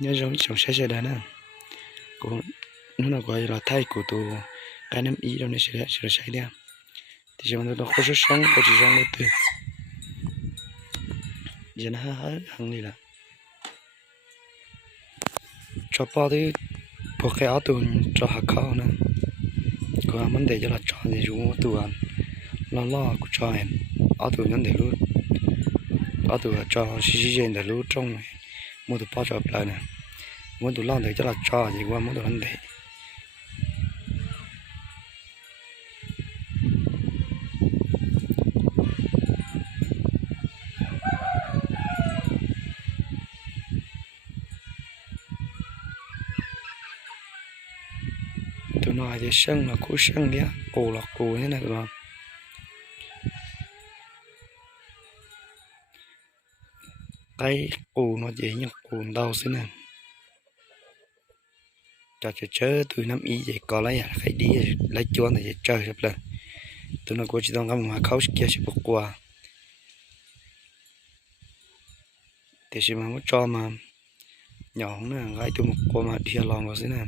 nhớ giống trong xe đó nè cũng nó là gọi là thay của tụ cái năm ý đâu này sẽ sai đi thì trong đó có số sống có chỉ trong đó từ giờ nó hết hàng này là cho bao thì bộ cái áo tù cho hạ khâu nè có vấn đề cho là cho thì dùng tù ăn lo của cho em áo tù nhân để luôn áo tù cho xí để luôn trong mua tụ bao cho lại nè muốn tụ lo để cho là cho thì qua muốn tụ vấn đề tụi nó thì sân là cú sân đi cổ là cổ thế này rồi cái cổ nó dễ nhưng cổ đau xí nè cho chơi từ năm ý vậy có lấy phải đi lấy chuông thì chơi sắp lên tụi nó có chỉต้องcầm mà khâu kia sẽ bực qua thì chỉ mà cho mà nhỏ nè gái tụi một cô mà đi lòng vào xí nè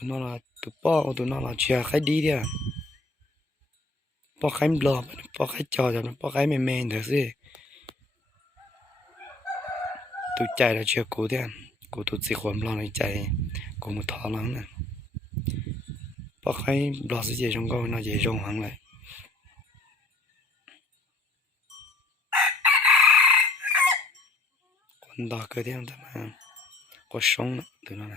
tụi nó là chia cái đi đi bỏ cái lò bỏ cái trò cho nó bỏ cái mềm được gì tụi chạy là chia cố đi cố tụi chỉ khoan lò này chạy cố một thọ lắm nè bỏ cái lò gì trong câu nó dễ trong hàng lại còn đỏ cơ đi mà có sống tụi nó nè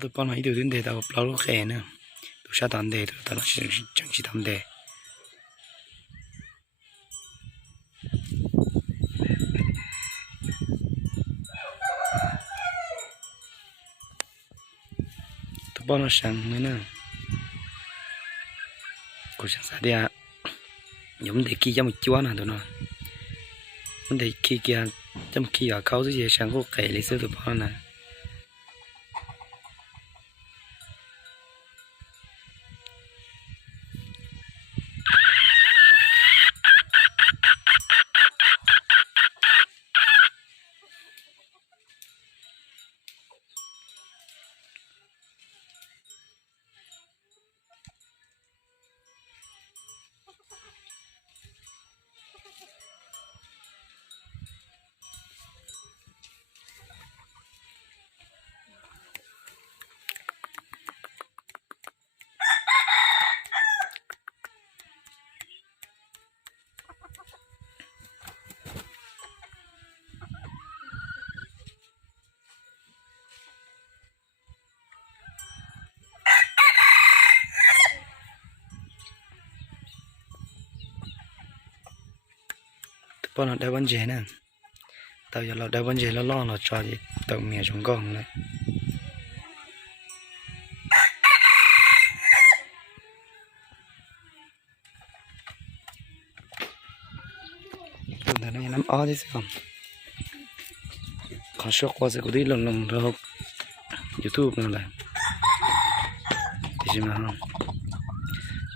tụi con này từ đến đây tao bao lúc khè nữa tụi sao tạm đề tụi tao chẳng chỉ tạm đề tụi con nó sáng nữa nè cô sáng sao đi à giống để kia cho một chúa nè tụi nó để kia trong kia ở câu gì sáng cô kể lịch sử tụi con nè bọn nó đeo bánh dẻ nè tao giờ là đeo bánh dẻ nó lo nó cho gì tao mẹ chúng con này tụi nó nắm ó thế sao còn sốt qua sẽ có đi lần rồi YouTube nữa là thì chỉ mà không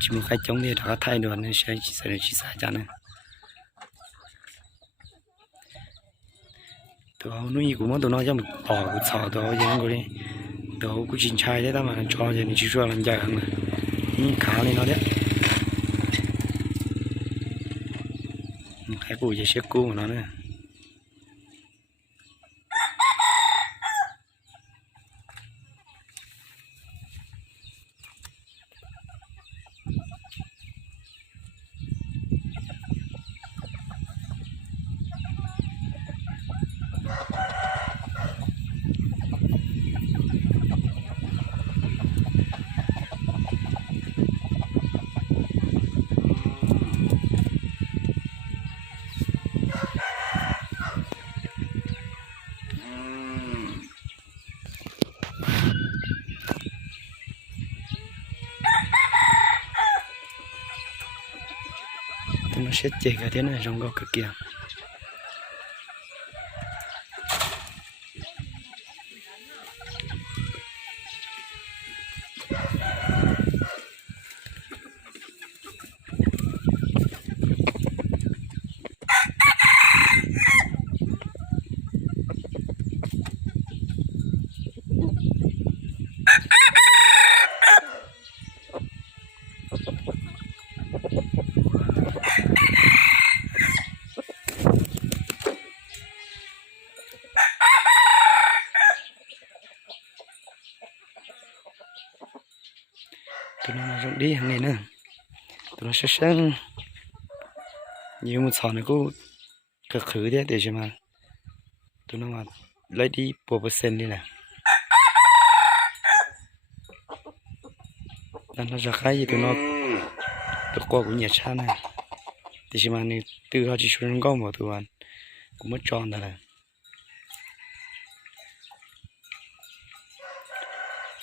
chỉ một cái chống thì đã thay được nên sẽ chỉ xài cho này tụi nó nuôi của tụi nó cho một tỏ của sò tụi nó vậy đi tụi cũng chín chai đấy tao mà cho vậy thì chỉ cho làm dài hơn này những cá này nó đấy cái củ gì xếp củ của nó nữa sẽ chạy cái thế này trong góc cực kia tụi nó rong đi hàng này nữa tụi nó sẽ sáng nhiều một sòn này cũng cực khử thế để cho mà tụi nó mà lấy đi 4% đi nè nên nó ra cái gì tụi nó tụi qua cũng nhiệt cha này thì chỉ mà này từ họ chỉ xuống gom vào tụi bạn cũng mất tròn rồi này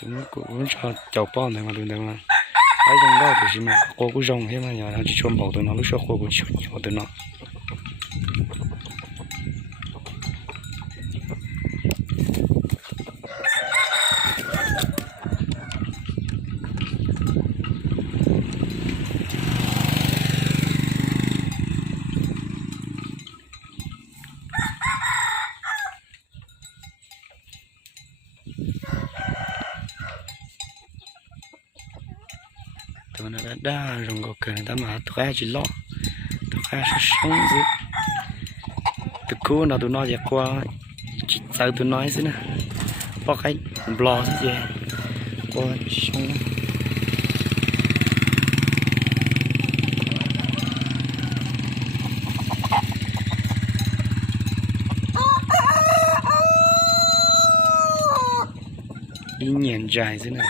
tụi nó cũng cho chậu bò này mà tụi nó cái trong đó thì chỉ mà cô cũng rong thế mà nhà nó chỉ chôn bảo tụi nó lúc sau cô cũng chôn bảo tụi nó tụi nó đã đa rong gọc cái ta mà tụi cái chỉ lo tụi cái sẽ sống dưới tụi cô nào tụi nó dẹp qua chỉ sao tụi nói xí nè có cái bò gì qua sống đi nhện dài xí nè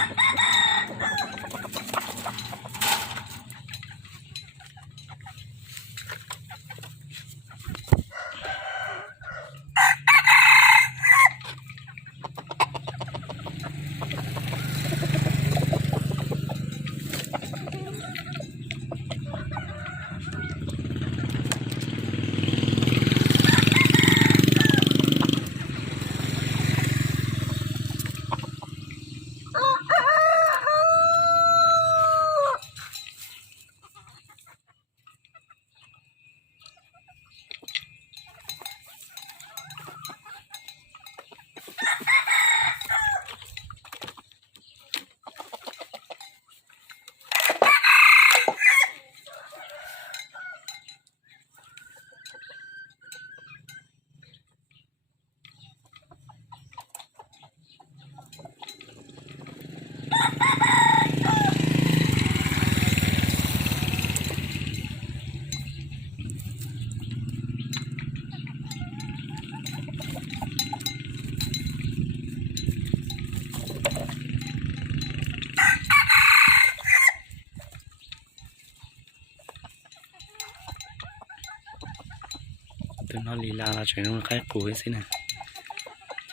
tụi nó lì la là chuyện nó cái củi xí nè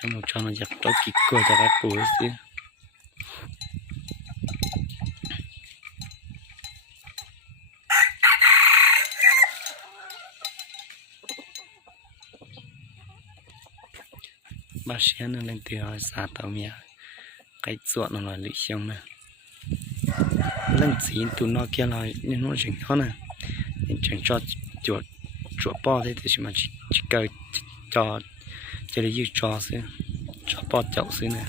trong một tròn nó giặt trâu kịp cua cho cái củi xí bác sĩ nó lên từ hồi xa tàu mía cái ruộng nó là lì xong nè lần chín tụi nó kia là nên nó chỉnh nó nè nên chẳng cho chuột chuột bò thế thì mà chỉ cần cho để giữ cho xí cho bò chậu xí nè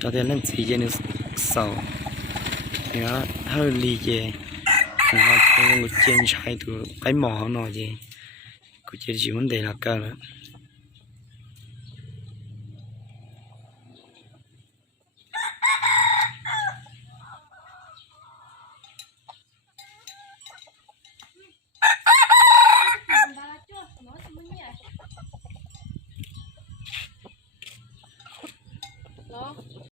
cho thế lần chín cho nó sầu thì nó hơi lì về nó một trên trái từ cái mỏ nó gì cũng chỉ vấn đề là cơ nữa